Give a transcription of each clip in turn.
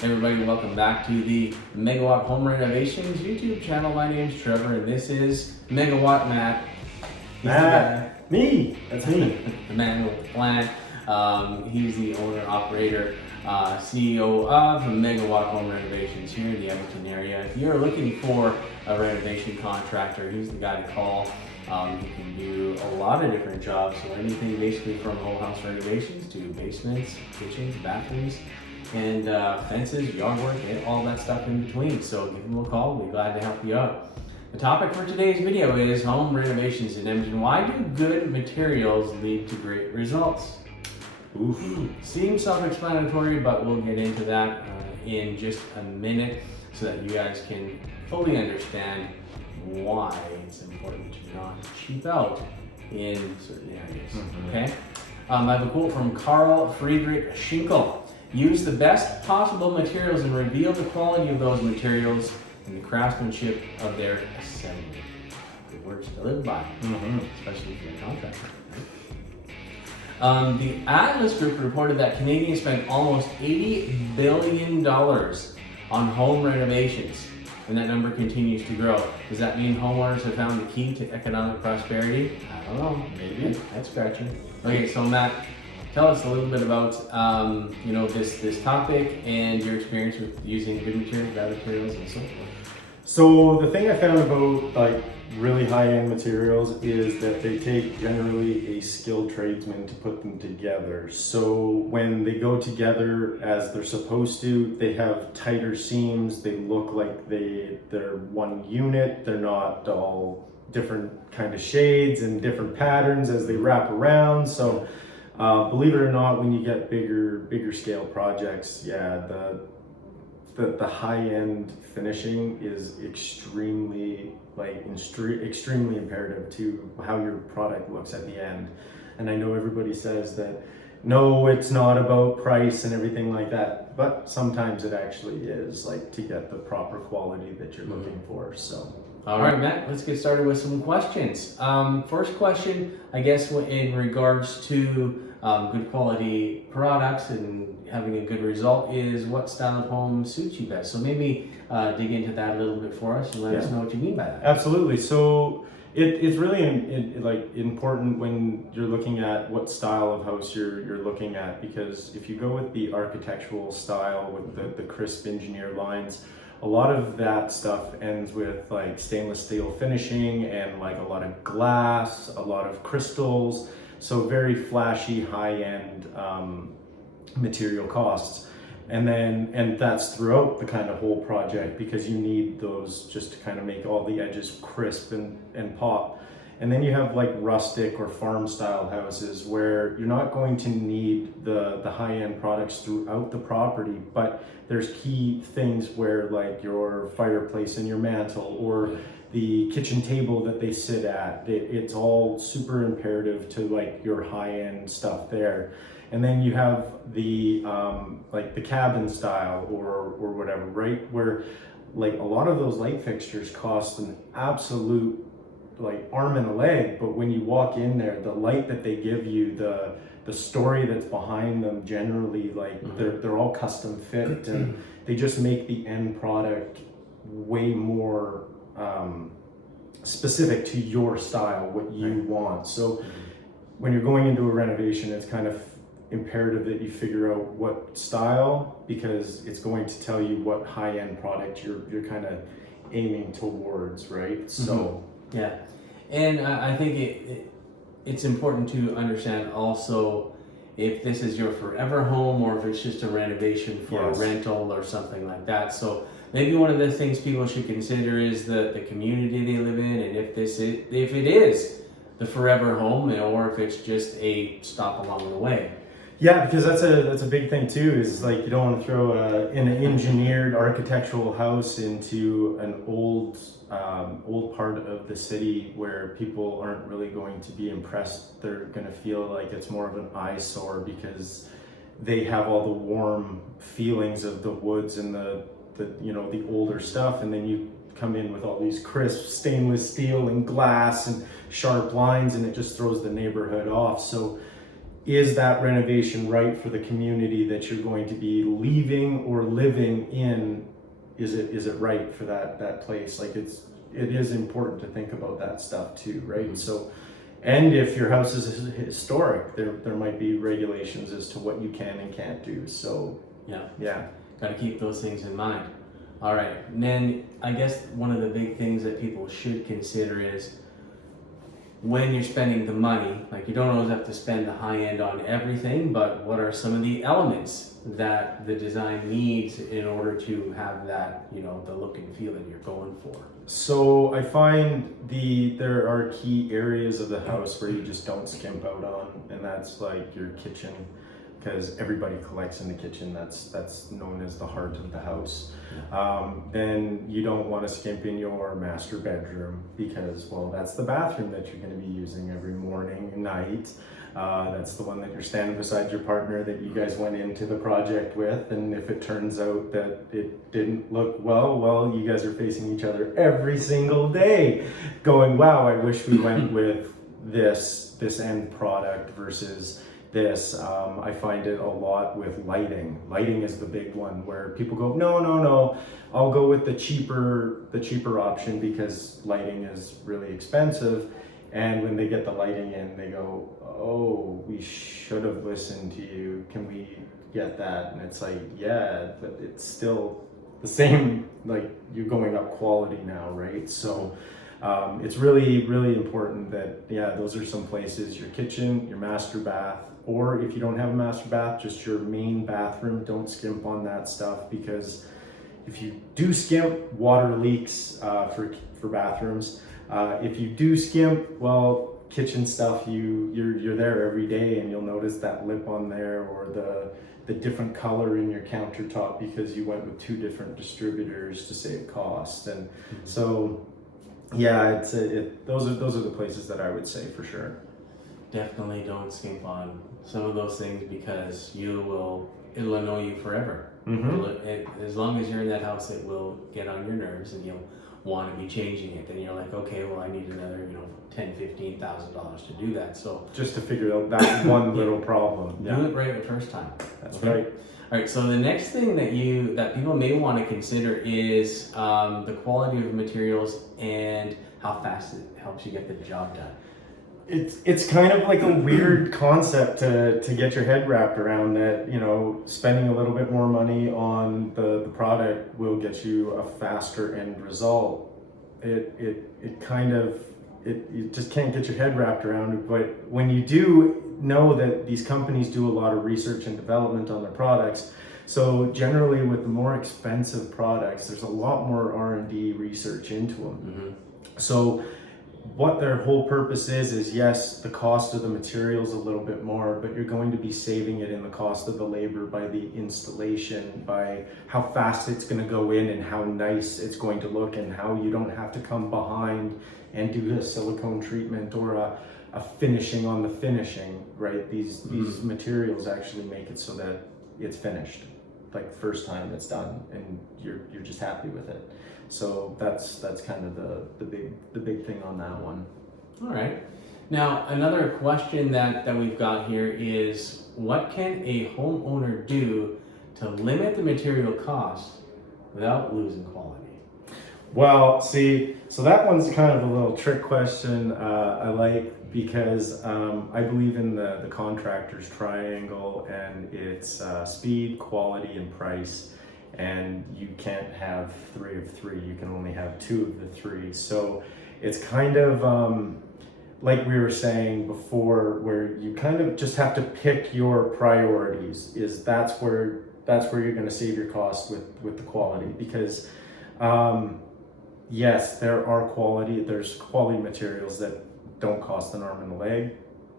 Everybody, welcome back to the Megawatt Home Renovations YouTube channel. My name's Trevor, and this is Megawatt Matt. Me. That's me. The man with the plan. He's the owner, operator, CEO of Megawatt Home Renovations here in the Edmonton area. If you're looking for a renovation contractor, he's the guy to call. He can do a lot of different jobs, so anything basically from whole house renovations to basements, kitchens, bathrooms, and fences, yard work, and all that stuff in between. So give him a call. We'll be glad to help you out. The topic for today's video is home renovations in Edmonton. Why do good materials lead to great results? Oof. Seems self-explanatory, but we'll get into that in just a minute so that you guys can fully understand why it's important to not cheap out in certain areas. Okay? I have a quote from Carl Friedrich Schinkel. Use the best possible materials and reveal the quality of those materials and the craftsmanship of their assembly. Good words to live by, especially if you're a contractor. The Atlas Group reported that Canadians spend almost $80 billion on home renovations, and that number continues to grow. Does that mean homeowners have found the key to economic prosperity? I don't know, maybe. That's scratching. Okay, so Matt, tell us a little bit about this topic and your experience with using good materials, bad materials, and so forth. So the thing I found about really high-end materials is that they take generally a skilled tradesman to put them together. So when they go together as they're supposed to, they have tighter seams. They look like they're one unit. They're not all different kind of shades and different patterns as they wrap around. So believe it or not, when you get bigger scale projects, the high-end finishing is extremely imperative to how your product looks at the end. And I know everybody says that no, it's not about price and everything like that, but sometimes it actually is, to get the proper quality that you're looking for. So all right, Matt, let's get started with some questions. First question, I guess, in regards to good quality products and having a good result is what style of home suits you best. So maybe dig into that a little bit for us and let us know what you mean by that. Absolutely. So it's really important when you're looking at what style of house you're looking at, because if you go with the architectural style with the crisp engineered lines, a lot of that stuff ends with stainless steel finishing and a lot of glass, a lot of crystals. So very flashy, high-end material costs. And that's throughout the kind of whole project, because you need those just to kind of make all the edges crisp and pop. And then you have rustic or farm style houses where you're not going to need the high-end products throughout the property, but there's key things where your fireplace and your mantle or the kitchen table that they sit at, it's all super imperative to your high-end stuff there. And then you have the the cabin style or whatever, right? Where a lot of those light fixtures cost an absolute arm and a leg, but when you walk in there, the light that they give you, the story that's behind them, generally they're all custom fit, and they just make the end product way more specific to your style, what you want. So when you're going into a renovation, it's kind of imperative that you figure out what style, because it's going to tell you what high-end product you're kind of aiming towards, right? So yeah, and I think it's important to understand also if this is your forever home or if it's just a renovation for a rental or something like that. So maybe one of the things people should consider is the community they live in, and if it is the forever home or if it's just a stop along the way. Yeah, because that's a big thing too, is you don't want to throw an engineered architectural house into an old part of the city where people aren't really going to be impressed. They're going to feel like it's more of an eyesore because they have all the warm feelings of the woods and the older stuff, and then you come in with all these crisp stainless steel and glass and sharp lines, and it just throws the neighborhood off. So is that renovation right for the community that you're going to be leaving or living in? Is it right for that place? Like it is important to think about that stuff too, right? Mm-hmm. So, and if your house is historic, there might be regulations as to what you can and can't do. So yeah, got to keep those things in mind. All right, and then I guess one of the big things that people should consider is when you're spending the money, like you don't always have to spend the high end on everything, but what are some of the elements that the design needs in order to have that, you know, the look and feel that you're going for? So I find there are key areas of the house where you just don't skimp out on, and that's like your kitchen, because everybody collects in the kitchen. That's known as the heart of the house. Then you don't want to skimp in your master bedroom, because, well, that's the bathroom that you're going to be using every morning and night. That's the one that you're standing beside your partner that you guys went into the project with, and if it turns out that it didn't look well, you guys are facing each other every single day going, wow, I wish we went with this end product versus this. I find it a lot with lighting. Lighting is the big one where people go, no, I'll go with the cheaper option because lighting is really expensive. And when they get the lighting in, they go, oh, we should have listened to you. Can we get that? And it's like, yeah, but it's still the same, like you're going up quality now, right? So it's really, really important that, yeah, those are some places, your kitchen, your master bath, or if you don't have a master bath, just your main bathroom. Don't skimp on that stuff, because if you do skimp, water leaks for bathrooms. If you do skimp, well, kitchen stuff, you're there every day and you'll notice that lip on there, or the different color in your countertop because you went with 2 different distributors to save cost. And so yeah, those are the places that I would say for sure. Definitely don't skimp on some of those things, because it'll annoy you forever. Mm-hmm. As long as you're in that house, it will get on your nerves and you'll want to be changing it. Then you're like, okay, well, I need another, $10,000-$15,000 to do that. So just to figure out that one little problem. Do it right the first time. That's right. All right. So the next thing that people may want to consider is the quality of materials and how fast it helps you get the job done. It's kind of like a weird concept to get your head wrapped around, that, spending a little bit more money on the product will get you a faster end result. You just can't get your head wrapped around it. But when you do know that these companies do a lot of research and development on their products, so generally with the more expensive products, there's a lot more R&D research into them. Mm-hmm. So what their whole purpose is yes, the cost of the materials a little bit more, but you're going to be saving it in the cost of the labor by the installation, by how fast it's going to go in and how nice it's going to look, and how you don't have to come behind and do a silicone treatment or a finishing on the finishing, right? These materials actually make it so that it's finished, like the first time it's done, and you're just happy with it. So that's kind of the big thing on that one. All right. Now, another question that we've got here is, what can a homeowner do to limit the material cost without losing quality? Well, see, so that one's kind of a little trick question. I like, because I believe in the contractor's triangle, and it's speed, quality, and price. And you can't have 3 of 3. You can only have 2 of the 3. So it's kind of like we were saying before, where you kind of just have to pick your priorities. That's where you're going to save your cost with the quality, because yes, there's quality materials that don't cost an arm and a leg,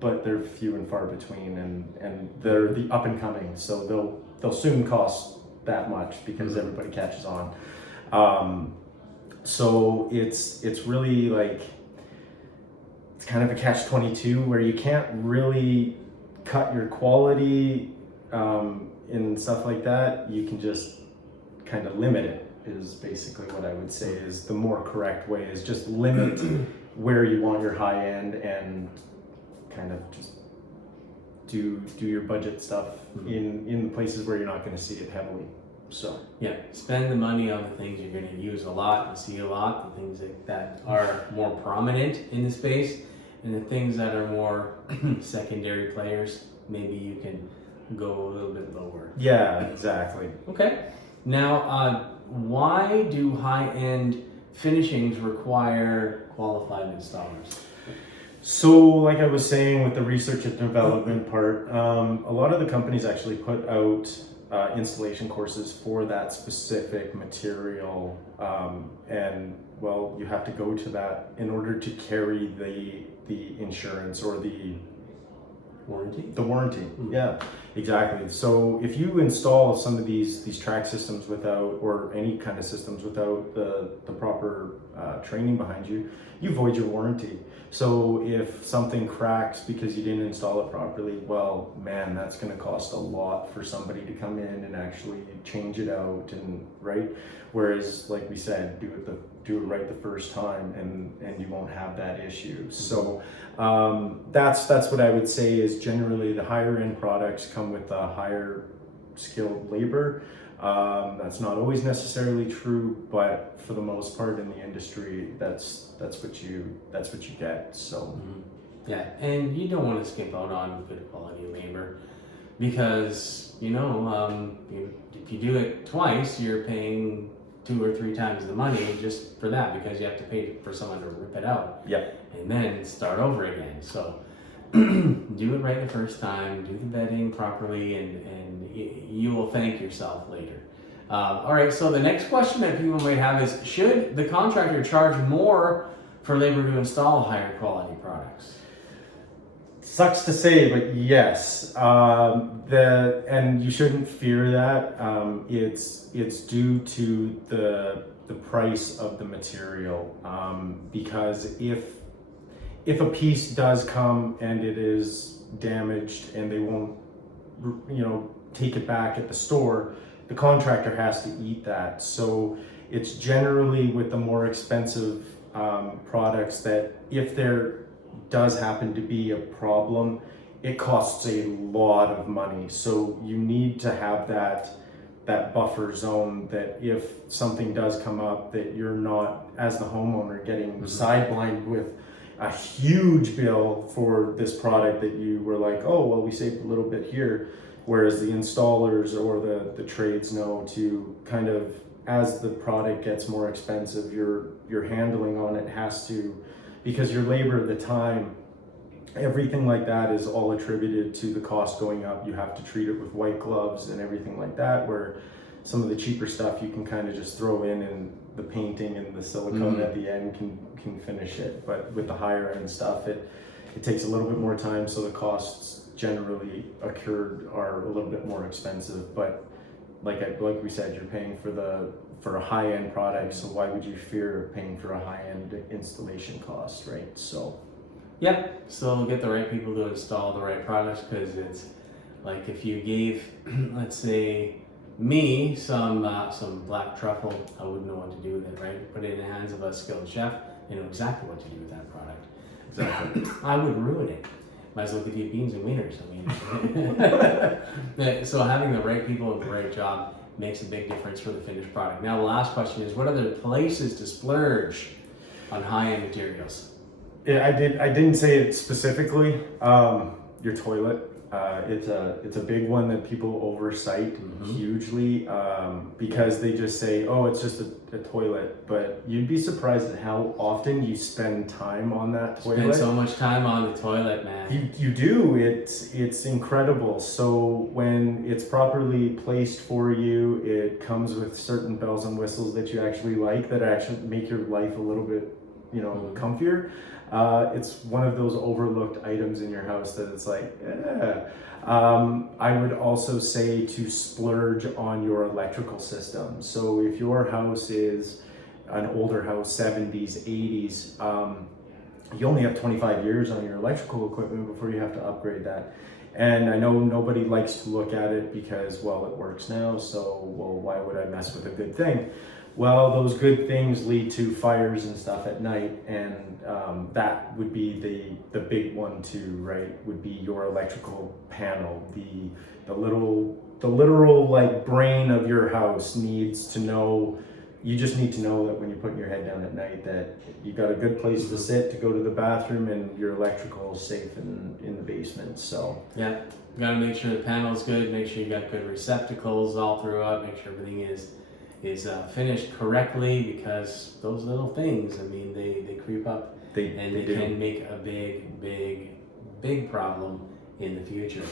but they're few and far between, and they're the up and coming, so they'll soon cost that much because everybody catches on. So it's really like, it's kind of a catch-22 where you can't really cut your quality and stuff like that. You can just kind of limit it, is basically what I would say is the more correct way, is just limit where you want your high end, and kind of just do your budget stuff in the places where you're not going to see it heavily. So yeah, spend the money on the things you're going to use a lot and see a lot, the things that are more prominent in the space, and the things that are more secondary players, maybe you can go a little bit lower. yeah, exactly. Okay. Now, why do high-end finishings require qualified installers? So, like I was saying with the research and development part, a lot of the companies actually put out installation courses for that specific material, and well, you have to go to that in order to carry the insurance or the Warranty? The warranty, yeah, exactly. So if you install some of these track systems without, or any kind of systems without the proper training behind you, you void your warranty. So if something cracks because you didn't install it properly, well, man, that's going to cost a lot for somebody to come in and actually change it out, and right. Whereas, like we said, do it right the first time, and you won't have that issue. So that's what I would say is generally the higher end products come with a higher skilled labor. That's not always necessarily true, but for the most part in the industry, that's what you get. So yeah, and you don't want to skip out on good quality labor, because if you do it twice, you're paying 2 or 3 times the money just for that, because you have to pay for someone to rip it out. Yeah. And then start over again. So do it right the first time, do the vetting properly, and you will thank yourself later. All right, so the next question that people might have is, should the contractor charge more for labor to install higher quality products? Sucks to say, but yes. And you shouldn't fear that. It's due to the price of the material. Because if a piece does come and it is damaged and they won't, take it back at the store, the contractor has to eat that. So it's generally with the more expensive products that if there does happen to be a problem, it costs a lot of money. So you need to have that buffer zone, that if something does come up, that you're not, as the homeowner, getting sidelined with a huge bill for this product that you were like, oh, well, we saved a little bit here. Whereas the installers or the trades know to kind of, as the product gets more expensive, your handling on it has to, because your labor, the time, everything like that is all attributed to the cost going up. You have to treat it with white gloves and everything like that, where some of the cheaper stuff you can kind of just throw in, and the painting and the silicone at the end can finish it. But with the higher end stuff, it takes a little bit more time, so the costs generally are a little bit more expensive. But like we said, you're paying for a high-end product, so why would you fear paying for a high-end installation cost, right? So Yep, so get the right people to install the right products, because it's like if you gave, let's say, me some black truffle, I wouldn't know what to do with it, right? Put it in the hands of a skilled chef, they know exactly what to do with that product. Exactly. I would ruin it. Might as well give you beans and wieners. So having the right people and the right job makes a big difference for the finished product. Now the last question is, what other places to splurge on high-end materials? yeah, I didn't say it specifically. Your toilet. It's a big one that people oversight hugely, because they just say, oh, it's just a toilet. But you'd be surprised at how often you spend time on that toilet. Spend so much time on the toilet, man. You do. It's incredible. So when it's properly placed for you, it comes with certain bells and whistles that you actually like, that actually make your life a little bit, comfier. It's one of those overlooked items in your house that it's like, I would also say to splurge on your electrical system. So if your house is an older house, 70s, 80s, you only have 25 years on your electrical equipment before you have to upgrade that. And I know nobody likes to look at it because, well, it works now, so, well, why would I mess with a good thing? Well, those good things lead to fires and stuff at night, and that would be the big one too, right? Would be your electrical panel. The literal like brain of your house needs to know. You just need to know that when you're putting your head down at night that you got a good place to sit, to go to the bathroom, and your electrical is safe in the basement. So yeah, you gotta make sure the panel's good, make sure you got good receptacles all throughout, make sure everything is finished correctly, because those little things, I mean, they creep up and they can make a big problem in the future.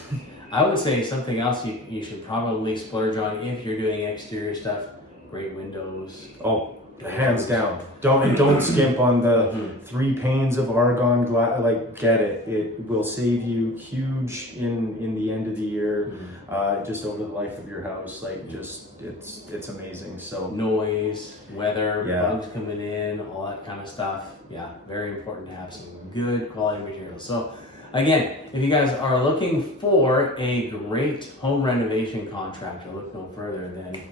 I would say something else you should probably splurge on if you're doing exterior stuff. Great windows. Oh, hands down. Don't skimp on the 3 panes of argon glass. Like, get it. It will save you huge in the end of the year, just over the life of your house. Like, just it's amazing. So noise, weather, bugs coming in, all that kind of stuff. Yeah, very important to have some good quality materials. So again, if you guys are looking for a great home renovation contractor, look no further than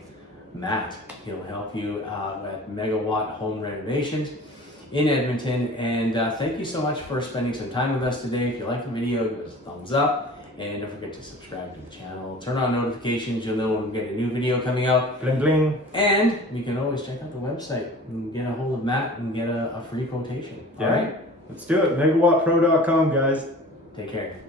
Matt. He'll help you at Megawatt Home Renovations in Edmonton. And thank you so much for spending some time with us today. If you like the video, give us a thumbs up, and don't forget to subscribe to the channel. Turn on notifications, you'll know when we get a new video coming out. Bling bling. And you can always check out the website and get a hold of Matt and get a free quotation. Yeah. All right? Let's do it. MegawattPro.com, guys. Take care.